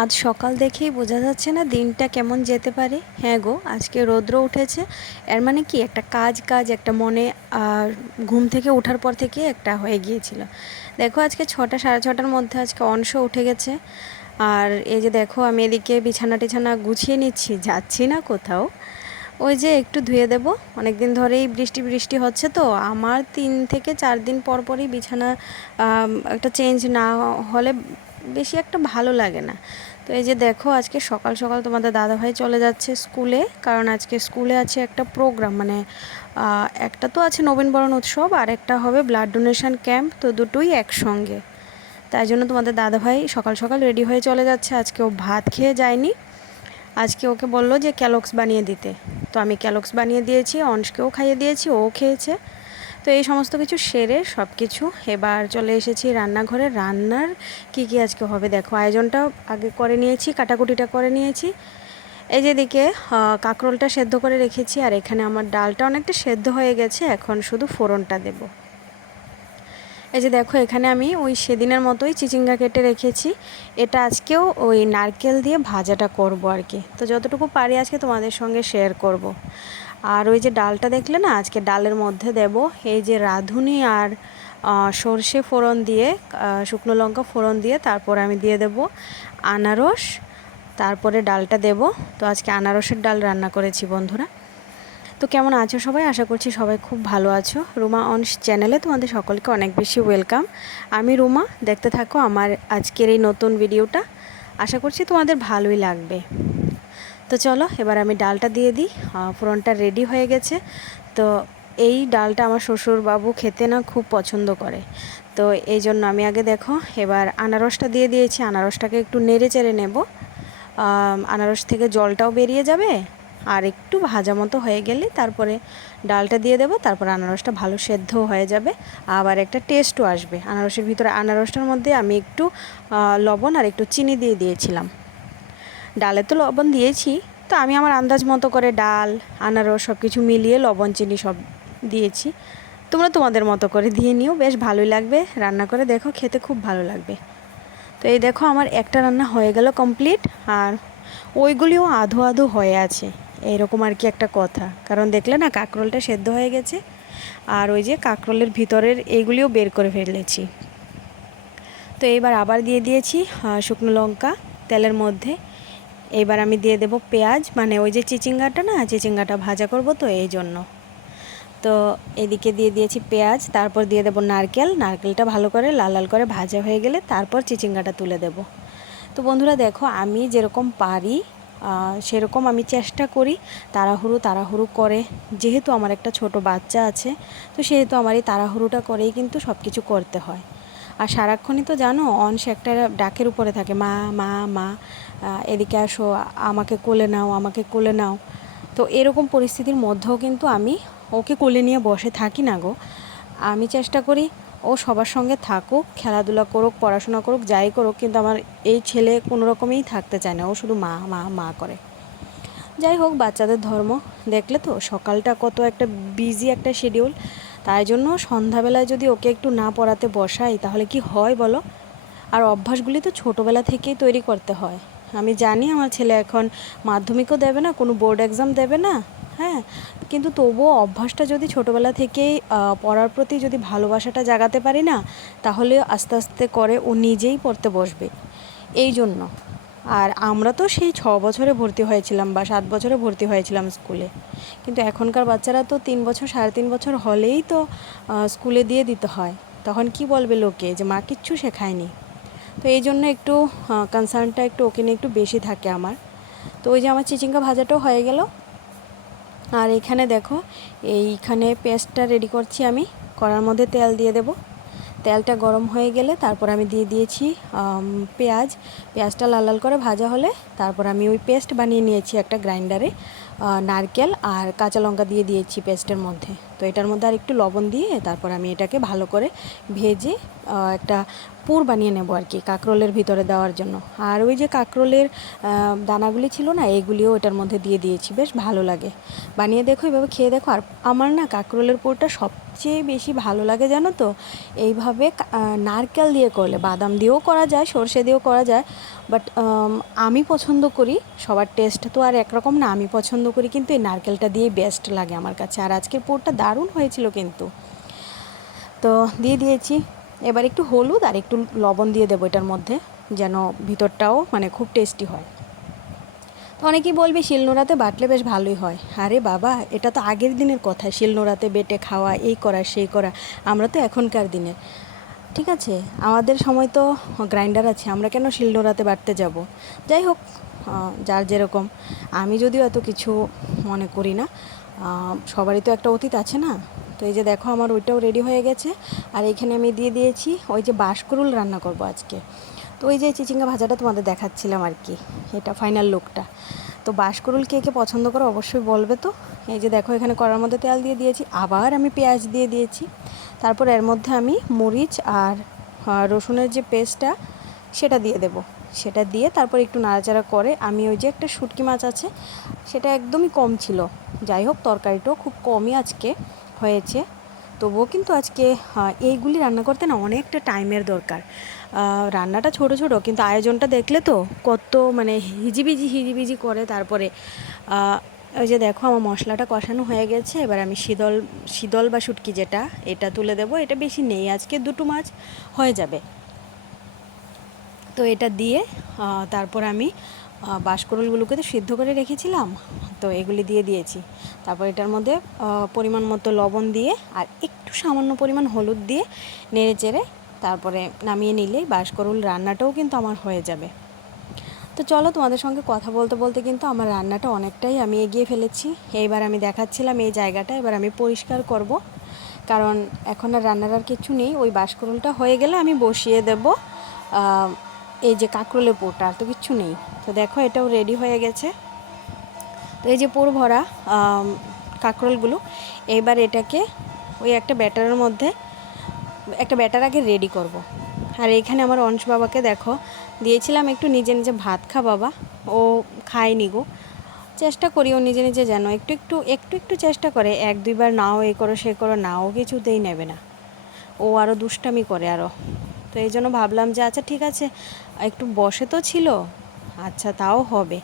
আজ সকাল দেখেই বোঝা যাচ্ছে না দিনটা কেমন যেতে পারে। হ্যাঁ গো, আজকে রৌদ্র উঠেছে। এর মানে কি? একটা কাজ কাজ, একটা মনে, আর ঘুম থেকে ওঠার পর থেকে একটা হয়ে গিয়েছিল। দেখো আজকে ছটা, সাড়ে ছটার মধ্যে আজকে অংশ উঠে গেছে। আর এই যে দেখো, আমি এদিকে বিছানা টিছানা গুছিয়ে নিচ্ছি। যাচ্ছি না কোথাও। ওই যে একটু ধুয়ে দেব। অনেক দিন ধরেই বৃষ্টি বৃষ্টি হচ্ছে তো। আমার তিন থেকে চার দিন পর পরই বিছানা একটা চেঞ্জ না হলে বেশি একটা ভালো লাগে না। তো এই যে দেখো, আজকে সকাল সকাল তোমাদের দাদাভাই চলে যাচ্ছে স্কুলে, কারণ আজকে স্কুলে আছে একটা প্রোগ্রাম মানে একটা তো আছে নবীনবরণ উৎসব, আর একটা হবে ব্লাড ডোনেশন ক্যাম্প তো দুটোই একসঙ্গে। তাই জন্য তোমাদের দাদাভাই সকাল সকাল রেডি হয়ে চলে যাচ্ছে। আজকে ও ভাত খেয়ে যায়নি। আজকে ওকে বলল যে ক্যালক্স বানিয়ে দিতে। তো আমি ক্যালক্স বানিয়ে দিয়েছি অংশকেও খাইয়ে দিয়েছি, ও খেয়েছে। তো এই সমস্ত কিছু সেরে সব কিছু এবার চলে এসেছি রান্নাঘরে। রান্নার কি কি আজকে হবে দেখো। আয়োজনটা আগে করে নিয়েছি, কাটাকুটিটা করে নিয়েছি। এই যেদিকে কাঁকরোলটা সেদ্ধ করে রেখেছি আর এখানে আমার ডালটা অনেকটা সেদ্ধ হয়ে গেছে, এখন শুধু ফোড়নটা দেব। এই যে দেখো, এখানে আমি ওই সেদিনের মতোই চিচিঙ্গা কেটে রেখেছি। এটা আজকেও ওই নারকেল দিয়ে ভাজাটা করব আর কি। তো যতটুকু পারি আজকে তোমাদের সঙ্গে শেয়ার করব। আর ওই যে ডালটা দেখলে না, আজকে ডালের মধ্যে দেব। এই যে রাঁধুনি আর সর্ষে ফোড়ন দিয়ে শুকনো লঙ্কা ফোড়ন দিয়ে তারপর আমি দিয়ে দেব আনারস। তারপরে ডালটা দেব। তো আজকে আনারসের ডাল রান্না করেছি বন্ধুরা। তো কেমন আছো সবাই? আশা করছি সবাই খুব ভালো আছো। রুমা অনস চ্যানেলে তোমাদের সকলকে অনেক বেশি ওয়েলকাম। আমি রুমা, দেখতে থাকো আমার আজকের এই নতুন ভিডিওটা। আশা করছি তোমাদের ভালোই লাগবে। তো চলো, এবার আমি ডালটা দিয়ে দিই। ফোড়নটা রেডি হয়ে গেছে। তো এই ডালটা আমার শ্বশুরবাবু খেতে না খুব পছন্দ করে। তো এই জন্য আমি আগে দেখো, এবার আনারসটা দিয়ে দিয়েছি। আনারসটাকে একটু নেড়ে চেড়ে নেব। আনারস থেকে জলটাও বেরিয়ে যাবে। আর একটু ভাজা মতো হয়ে গেলে তারপরে ডালটা দিয়ে দেবো। তারপর আনারসটা ভালো সেদ্ধ হয়ে যাবে। আবার একটা টেস্টও আসবে। আনারসের ভিতরে আনারসটার মধ্যে আমি একটু লবণ আর একটু চিনি দিয়ে দিয়েছিলাম। ডালে তো লবণ দিয়েছি। তো আমি আমার আন্দাজ মতো করে ডাল, আনারস সব কিছু মিলিয়ে লবণ, চিনি সব দিয়েছি। তোমরা তোমাদের মতো করে দিয়ে নিও, বেশ ভালোই লাগবে। রান্না করে দেখো, খেতে খুব ভালো লাগবে। তো এই দেখো, আমার একটা রান্না হয়ে গেল কমপ্লিট আর ওইগুলিও আধো আধো হয়ে আছে। এইরকম আর কি একটা কথা। কারণ দেখলে না, কাঁকরোলটা সেদ্ধ হয়ে গেছে, আর ওই যে কাঁকরোলের ভিতরের এইগুলিও বের করে ফেলেছি। তো এইবার আবার দিয়ে দিয়েছি শুকনো লঙ্কা তেলের মধ্যে। এবার আমি দিয়ে দেব পেঁয়াজ মানে ওই যে চিচিঙ্গাটা না, চিচিঙ্গাটা ভাজা করব তো এই জন্য তো এদিকে দিয়ে দিয়েছি পেঁয়াজ, তারপর দিয়ে দেব নারকেল। নারকেলটা ভালো করে লাল লাল করে ভাজা হয়ে গেলে তারপর চিচিঙ্গাটা তুলে দেব। তো বন্ধুরা দেখো, আমি যেরকম পারি সেরকম আমি চেষ্টা করি, তাড়াহুড়ো তাড়াহুড়ো করে। যেহেতু আমার একটা ছোট বাচ্চা আছে, তো সেহেতু আমার এই তাড়াহুড়োটা করেই কিন্তু সব কিছু করতে হয়। আর সারাক্ষণই তো জানো অংশ একটা ডাকের উপরে থাকে, মা মা মা এদিকে আসো, আমাকে কোলে নাও, আমাকে কোলে নাও। তো এরকম পরিস্থিতির মধ্যেও কিন্তু আমি ওকে কোলে নিয়ে বসে থাকি না গো। আমি চেষ্টা করি ও সবার সঙ্গে থাকুক, খেলাধুলা করুক, পড়াশোনা করুক, যাই করুক, কিন্তু আমার এই ছেলে কোনো রকমেই থাকতে চায় না, ও শুধু মা মা মা করে। যাই হোক, বাচ্চাদের ধর্ম, দেখলে তো সকালটা কত একটা বিজি একটা শিডিউল তাই জন্য সন্ধ্যাবেলায় যদি ওকে একটু না পড়াতে বসাই, তাহলে কি হয় বলো? আর অভ্যাসগুলি তো ছোটোবেলা থেকেই তৈরি করতে হয়। আমি জানি আমার ছেলে এখন মাধ্যমিকও দেবে না, কোনো বোর্ড এক্সাম দেবে না হ্যাঁ? কিন্তু তবুও অভ্যাসটা যদি ছোটোবেলা থেকেই পড়ার প্রতি যদি ভালোবাসাটা জাগাতে পারি না, তাহলে আস্তে আস্তে করে ও নিজেই পড়তে বসবে। এই জন্য আর আমরা তো সেই ছ বছরে ভর্তি হয়েছিলাম বা সাত বছরে ভর্তি হয়েছিলাম স্কুলে। কিন্তু এখনকার বাচ্চারা তো তিন বছর, সাড়ে তিন বছর হলেই তো স্কুলে দিয়ে দিতে হয়। তখন কি বলবে লোকে যে, মা কিচ্ছু শেখায়নি। তো এই জন্য একটু কনসার্নটা একটু ওকে নিয়ে একটু বেশি থাকে আমার। তো ওই যে আমার চিচিঙ্গা ভাজাটাও হয়ে গেল। আর এখানে দেখো, এইখানে পেস্টটা রেডি করছি আমি। করার মধ্যে তেল দিয়ে দেব। তেলটা গরম হয়ে গেলে তারপর আমি দিয়ে দিয়েছি পেঁয়াজ। পেঁয়াজটা লাল লাল করে ভাজা হলে তারপর আমি ওই পেস্ট বানিয়ে নিয়েছি একটা গ্রাইন্ডারে নারকেল আর কাঁচা লঙ্কা দিয়ে দিয়েছি পেস্টের মধ্যে। তো এটার মধ্যে আর একটু লবণ দিয়ে তারপর আমি এটাকে ভালো করে ভেজে একটা পুর বানিয়ে নেব আর কি কাঁকরোলের ভিতরে দেওয়ার জন্য। আর ওই যে কাঁকরোলের দানাগুলি ছিল না, এগুলিও এটার মধ্যে দিয়ে দিয়েছি, বেশ ভালো লাগে। বানিয়ে দেখো, এভাবে খেয়ে দেখো। আর আমার না কাঁকরোলের পুরটা সব সবচেয়ে বেশি ভালো লাগে জানো তো? এইভাবে নারকেল দিয়ে করলে, বাদাম দিয়েও করা যায়, সর্ষে দিয়েও করা যায় বাট আমি পছন্দ করি, সবার টেস্ট তো আর একরকম না, আমি পছন্দ করি কিন্তু এই নারকেলটা দিয়েই বেস্ট লাগে আমার কাছে, আর আজকের পোরটা দারুণ হয়েছিল কিন্তু। তো দিয়ে দিয়েছি, এবার একটু হলুদ আর একটু লবণ দিয়ে দেবো এটার মধ্যে, যেন ভিতরটাও মানে খুব টেস্টি হয়। অনেকেই বলবে, শিলনোড়াতে বাটলে বেশ ভালোই হয়। আরে বাবা, এটা তো আগের দিনের কথা। শিলনোড়াতে বেটে খাওয়া, এই করা, সেই করা। আমরা তো এখনকার দিনের ঠিক আছে, আমাদের সময় তো গ্রাইন্ডার আছে। আমরা কেন শিলনোড়াতে বাটতে যাব? যাই হোক যার যেরকম। আমি যদিও এত কিছু মনে করি না। সবারই তো একটা অতীত আছে না? তো এই যে দেখো, আমার ওইটাও রেডি হয়ে গেছে। আর এখানে আমি দিয়ে দিয়েছি, ওই যে বাঁশকুরুল রান্না করব আজকে। তো ওই যে চিচিঙ্গা ভাজাটা তোমাদের দেখাচ্ছিলাম আর কি, এটা ফাইনাল লুকটা তো বাঁশকুরুল কে কে পছন্দ করো অবশ্যই বলবে তো। এই যে দেখো এখানে করার মধ্যে তেল দিয়ে দিয়েছি, আবার আমি পেঁয়াজ দিয়ে দিয়েছি। তারপর এর মধ্যে আমি মরিচ আর রসুনের যে পেস্টটা, সেটা দিয়ে দেব। সেটা দিয়ে তারপর একটু নাড়াচাড়া করে আমি ওই যে একটা শুটকি মাছ আছে, সেটা একদমই কম ছিল। যাই হোক, তরকারিটাও খুব কমই আজকে হয়েছে। তবুও কিন্তু আজকে এইগুলি রান্না করতে না অনেকটা টাইমের দরকার। রান্নাটা ছোট ছোট, কিন্তু আয়োজনটা দেখলে তো কত মানে হিজিবিজি হিজিবিজি করে তারপরে ওই যে দেখো আমার মশলাটা কষানো হয়ে গেছে, এবার আমি শীতল শীতল বা শুটকি যেটা, এটা তুলে দেবো। এটা বেশি নেই, আজকে দুটো মাছ হয়ে যাবে। তো এটা দিয়ে তারপর আমি আহ, বাঁশকরুলগুলোকে তো সিদ্ধ করে রেখেছিলাম তো এগুলি দিয়ে দিয়েছি। তারপর এটার মধ্যে পরিমাণ মতো লবণ দিয়ে আর একটু সামান্য পরিমাণ হলুদ দিয়ে নেড়ে চেড়ে তারপরে নামিয়ে নিলেই বাঁশকরুল রান্নাটাও কিন্তু আমার হয়ে যাবে। তো চলো তোমাদের সঙ্গে কথা বলতে বলতে কিন্তু আমার রান্নাটা অনেকটাই আমি এগিয়ে ফেলেছি। এইবার আমি দেখাচ্ছিলাম এই জায়গাটা এবার আমি পরিষ্কার করব। কারণ এখন আর রান্নার আর কিছু নেই ওই বাঁশকরুলটা হয়ে গেলে আমি বসিয়ে দেব। এই যে কাঁকরোলের পোটা আর তো কিচ্ছু নেই। তো দেখো, এটাও রেডি হয়ে গেছে। তো এই যে পুর ভরা কাঁকরোলগুলো, এইবার এটাকে ওই একটা ব্যাটারের মধ্যে, একটা ব্যাটার আগে রেডি করব। আর এখানে আমার অংশ বাবাকে দেখো, দিয়েছিলাম একটু নিজে নিজে ভাত খা বাবা, ও খায়নি গো। চেষ্টা করি ও নিজে নিজে যেন একটু একটু একটু একটু চেষ্টা করে, এক দুইবার নাও, এ করো, সে করো, নাও, কিছুতেই নেবে না। ও আরও দুষ্টামি করে আরও তো এই জন্য ভাবলাম যে আচ্ছা ঠিক আছে, একটু বসে তো ছিল আচ্ছা তাও হবে।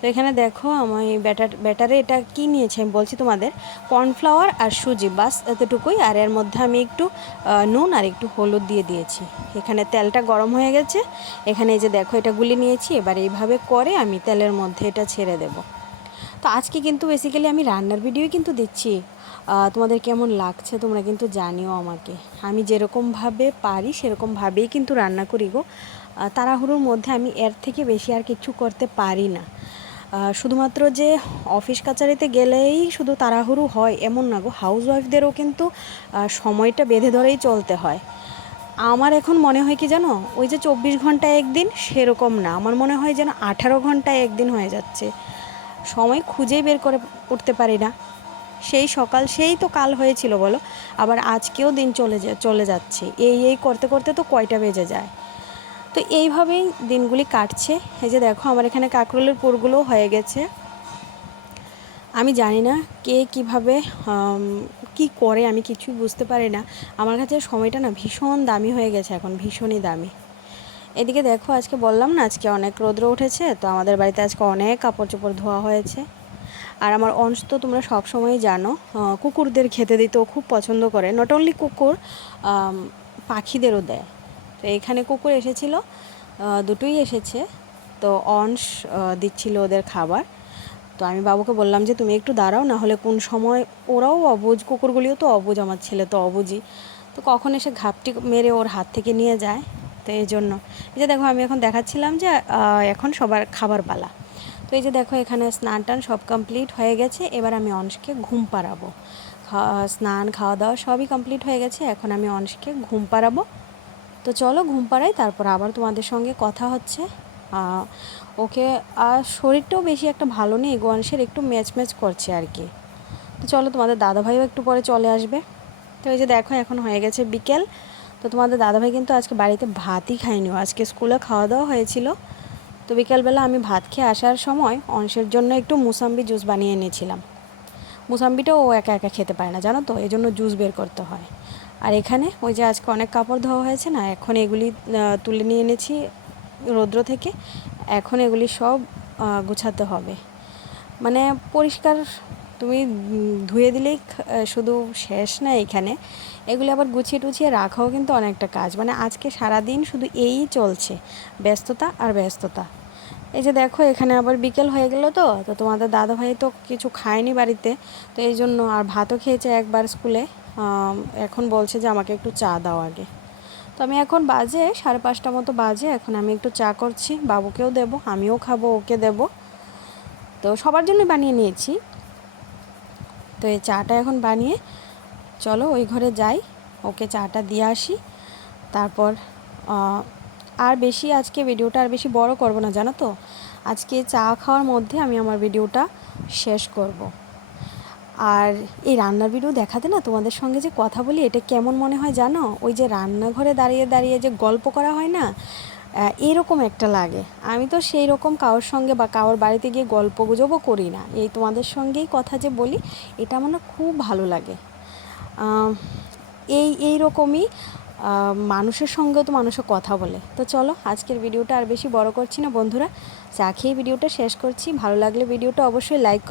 তো এখানে দেখো আমি ব্যাটার ব্যাটারে এটা কি নিয়েছি আমি বলছি তোমাদের। কর্নফ্লাওয়ার আর সুজি, বাস এতটুকুই। আর এর মধ্যে আমি একটু নুন আর একটু হলুদ দিয়ে দিয়েছি। এখানে তেলটা গরম হয়ে গেছে। এখানে এই যে দেখো, এটা গুলি নিয়েছি। এবার এইভাবে করে আমি তেলের মধ্যে এটা ছেড়ে দেবো। তো আজকে কিন্তু বেসিক্যালি আমি রান্নার ভিডিওই কিন্তু দিচ্ছি। তোমাদের কেমন লাগছে তোমরা কিন্তু জানিও আমাকে। আমি যেরকমভাবে পারি সেরকমভাবেই কিন্তু রান্না করি গো। তাড়াহুড়োর মধ্যে আমি এর থেকে বেশি আর কিছু করতে পারি না। শুধুমাত্র যে অফিস কাচারিতে গেলেই শুধু তাড়াহুড়ো হয় এমন না গো হাউস ওয়াইফদেরও কিন্তু সময়টা বেঁধে ধরেই চলতে হয়। আমার এখন মনে হয় কি জানো, ওই যে চব্বিশ ঘণ্টা একদিন সেরকম না। আমার মনে হয় যেন আঠারো ঘন্টায় একদিন হয়ে যাচ্ছে। সময় খুঁজেই বের করে উঠতে পারি না। সেই সকাল, সেই তো কাল হয়েছিল বলো। আবার আজকেও দিন চলে যা, চলে যাচ্ছে। এই এই করতে করতে তো কয়টা বেজে যায়। তো এইভাবেই দিনগুলি কাটছে। এই যে দেখো, আমার এখানে কাঁকরোলের পুরগুলোও হয়ে গেছে। আমি জানি না কে কীভাবে কি করে, আমি কিছুই বুঝতে পারি না। আমার কাছে সময়টা না ভীষণ দামি হয়ে গেছে এখন, ভীষণই দামি। এদিকে দেখো, আজকে বললাম না, আজকে অনেক রৌদ্র উঠেছে, তো আমাদের বাড়িতে আজকে অনেক কাপড় চোপড় ধোয়া হয়েছে। আর আমার অংশ তো তোমরা সবসময়ই জানো কুকুরদের খেতে দিতেও খুব পছন্দ করে। নট অনলি কুকুর পাখিদেরও দেয়। তো এখানে কুকুর এসেছিল দুটোই এসেছে, তো অংশ দিচ্ছিল ওদের খাবার। তো আমি বাবুকে বললাম যে, তুমি একটু দাঁড়াও না হলে কোন সময় ওরাও অবুজ, কুকুরগুলিও তো অবুজ, আমার ছেলে তো অবুঝই তো কখন এসে ঘাপটি মেরে ওর হাত থেকে নিয়ে যায়। তো এই জন্য। এই যে দেখো, আমি এখন দেখাচ্ছিলাম যে এখন সবার খাবার পালা। তো এই যে দেখো, এখানে স্নান টান সব কমপ্লিট হয়ে গেছে। এবার আমি অংশকে ঘুম পাড়াবো। স্নান, খাওয়া দাওয়া সবই কমপ্লিট হয়ে গেছে। এখন আমি অংশকে ঘুম পাড়াবো। তো চলো ঘুম পাড়াই, তারপর আবার তোমাদের সঙ্গে কথা হচ্ছে। ওকে, আর শরীরটাও বেশি একটা ভালো নেই গোয়াংশের একটু ম্যাচ ম্যাচ করছে আর কি। তো চলো তোমাদের দাদাভাইও একটু পরে চলে আসবে। তো এই যে দেখো, এখন হয়ে গেছে বিকেল। তো তোমাদের দাদাভাই কিন্তু আজকে বাড়িতে ভাতই খায়নি। আজকে স্কুলে খাওয়া দাওয়া হয়েছিল। তো বিকালবেলা আমি ভাত খেয়ে আসার সময় অংশের জন্য একটু মুসাম্বি জুস বানিয়ে এনেছিলাম। মুসাম্বিটাও ও একা একা খেতে পারে না, জানো তো? এই জন্য জুস বের করতে হয়। আর এখানে ওই যে আজকে অনেক কাপড় ধোয়া হয়েছে না, এখন এগুলি তুলে নিয়ে এনেছি রৌদ্র থেকে। এখন এগুলি সব গুছাতে হবে। মানে পরিষ্কার তুমি ধুয়ে দিলেই শুধু শেষ না এখানে। এগুলি আবার গুছিয়ে টুছিয়ে রাখাও কিন্তু অনেকটা কাজ। মানে আজকে সারা দিন শুধু এই চলছে, ব্যস্ততা আর ব্যস্ততা। এই যে দেখো, এখানে আবার বিকেল হয়ে গেল তো তো তোমাদের দাদা ভাই তো কিছু খায়নি বাড়িতে, তো এই জন্য আর ভাতও খেয়েছে একবার স্কুলে। এখন বলছে যে আমাকে একটু চা দাও আগে। তো আমি এখন বাজে, সাড়ে পাঁচটা মতো বাজে, এখন আমি একটু চা করছি, বাবুকেও দেবো, আমিও খাব, ওকে দেবো। তো সবার জন্য বানিয়ে নিয়েছি। তো এই চাটা এখন বানিয়ে চলো ওই ঘরে যাই, ওকে চাটা দিয়ে আসি। তারপর আর বেশি আজকে ভিডিওটা আর বেশি বড় করব না, জানো তো? আজকে চা খাওয়ার মধ্যে আমি আমার ভিডিওটা শেষ করব। আর এই রান্নার ভিডিও দেখাতে না তোমাদের সঙ্গে যে কথা বলি, এটা কেমন মনে হয় জানো? ওই যে রান্নাঘরে দাঁড়িয়ে দাঁড়িয়ে যে গল্প করা হয় না এরকম একটা লাগে। আমি তো সেই রকম কারোর সঙ্গে বা কারোর বাড়িতে গিয়ে গল্প গুজবও করি না। এই তোমাদের সঙ্গেই কথা যে বলি, এটা আমার খুব ভালো লাগে। এই এই রকমই মানুষের সঙ্গেও তো মানুষের কথা বলে। তো চলো, আজকের ভিডিওটা আর বেশি বড় করছি না। বন্ধুরা, চা খেয়ে ভিডিওটা শেষ করছি। ভালো লাগলে ভিডিওটা অবশ্যই লাইক